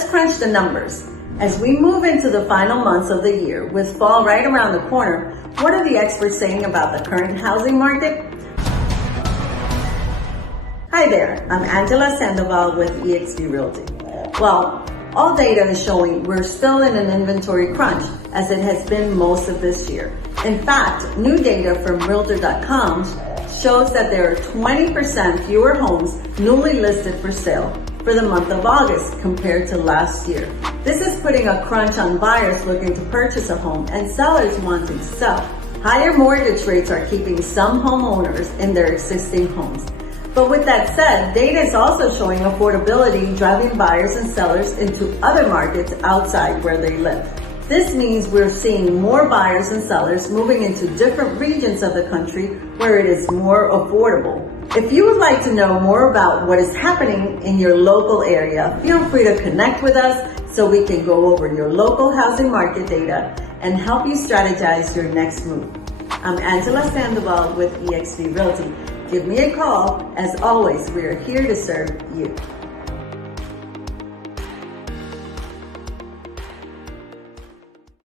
let's crunch the numbers. As we move into the final months of the year, with fall right around the corner, what are the experts saying about the current housing market? Hi there, I'm Angela Sandoval with 𝐼𝐸 Realty. Well, all data is showing we're still in an inventory crunch, as it has been most of this year. In fact, new data from Realtor.com shows that there are 20% fewer homes newly listed for sale for the month of August compared to last year. This is putting a crunch on buyers looking to purchase a home and sellers wanting to sell. Higher mortgage rates are keeping some homeowners in their existing homes. But with that said, data is also showing affordability driving buyers and sellers into other markets outside where they live. This means we're seeing more buyers and sellers moving into different regions of the country where it is more affordable. If you would like to know more about what is happening in your local area, feel free to connect with us so we can go over your local housing market data and help you strategize your next move. I'm Angela Sandoval with 𝐼𝐸 Realty. Give me a call. As always, we are here to serve you.